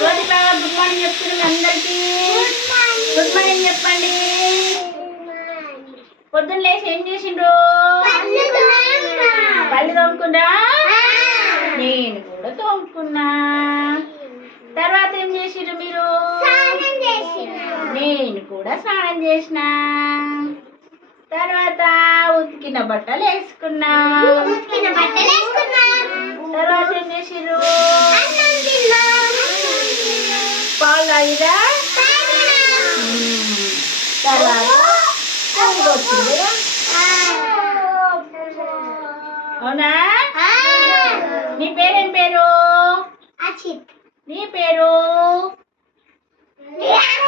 ప్రతిభ good morning చెప్తున్నాం అందరికి. Good morning చెప్పండి. పొద్దున్న లేచి ఏం చేసిండ్రు? పళ్ళు తోముకున్నా. నేను కూడా తోముకున్నా. తర్వాత ఏం చేసిండ్రు మీరు? నేను కూడా స్నానం చేసిన. తర్వాత ఉతికిన బట్టలు వేసుకున్నా. తర్వాత ఏం చేసిర్రు? పాలు తాగిరా? తర్వాత అవునా? నీ పేరేం పేరు? నీ పేరు?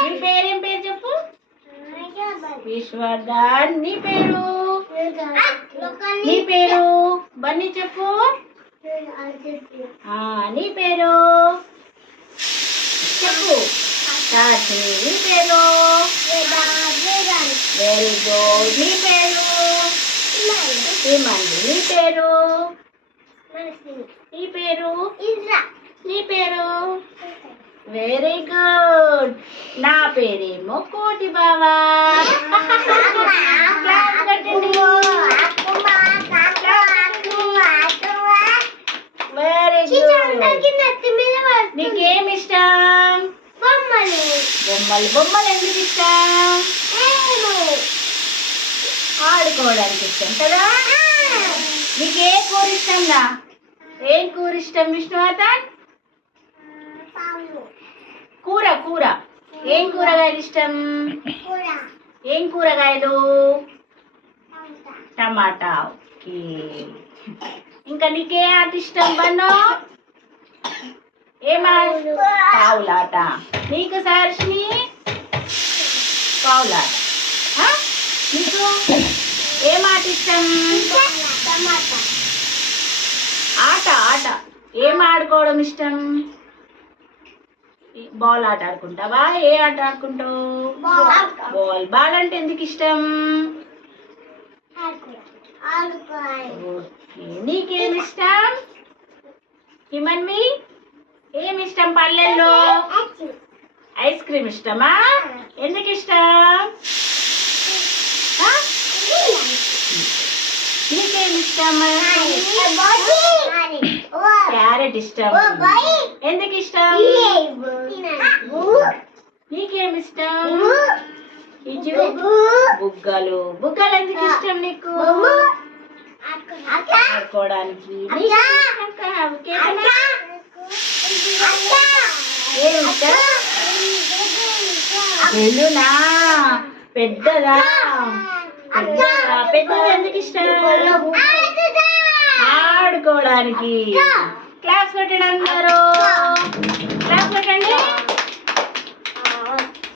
నీ పేరేం పేరు చెప్పు? విశ్వవర్ధన్. నీ పేరు? నీ పేరు? బన్నీ చెప్పు. నీ పేరు చెప్పు. నీ పేరు? Very good. నీ పేరు? హిమండి. నీ పేరు? నీ పేరు? నీ పేరు? Very good. నా పేరేమో కోటి బావా. క్లాస్ కట్టండి. Very good. నీకేం ఇష్టం? బొమ్మలు. బొమ్మలు ఎందుకు ఇష్టం? ఆడుకోవడానికి ఇష్టం కదా. నీకు ఏ కూర ఇష్టంగా? ఏం కూర ఇష్టం విష్ణువర్ధన్? కూర. కూర ఏం కూరగాయలు ఇష్టం? ఏం కూరగాయలు? టమాటా. ఓకే. ఇంకా నీకే ఆట ఇష్టం బన్నో? పావులాట. నీకు సార్షిని? పావులాట. నీకు ఏం ఆట ఇష్టం? ఆట. ఆట ఏం ఆడుకోవడం ఇష్టం? బాల్ ఆట ఆడుకుంటావా? ఏ ఆట ఆడుకుంటావు? బాల్. బాల్ అంటే ఎందుకు ఇష్టం? నీకేమి ఇష్టం? హిమన్వి ఏమి ఇష్టం? పల్లెల్లో ఐస్ క్రీమ్ ఇష్టమా? ఎందుకు ఇష్టం? నీకేమి ఇష్టం? క్యారెట్ ఇష్టం. ఎందుకు ఇష్టం? నీకేమి ఇష్టం? బుగ్గలు. బుగ్గలు ఎందుకు ఇష్టం నీకు? ఆడుకోవడానికి. బెలూనా? పెద్దదా? పెద్దది ఎందుకు ఇష్టం? ఆడుకోవడానికి. క్లాస్ పెట్టడం.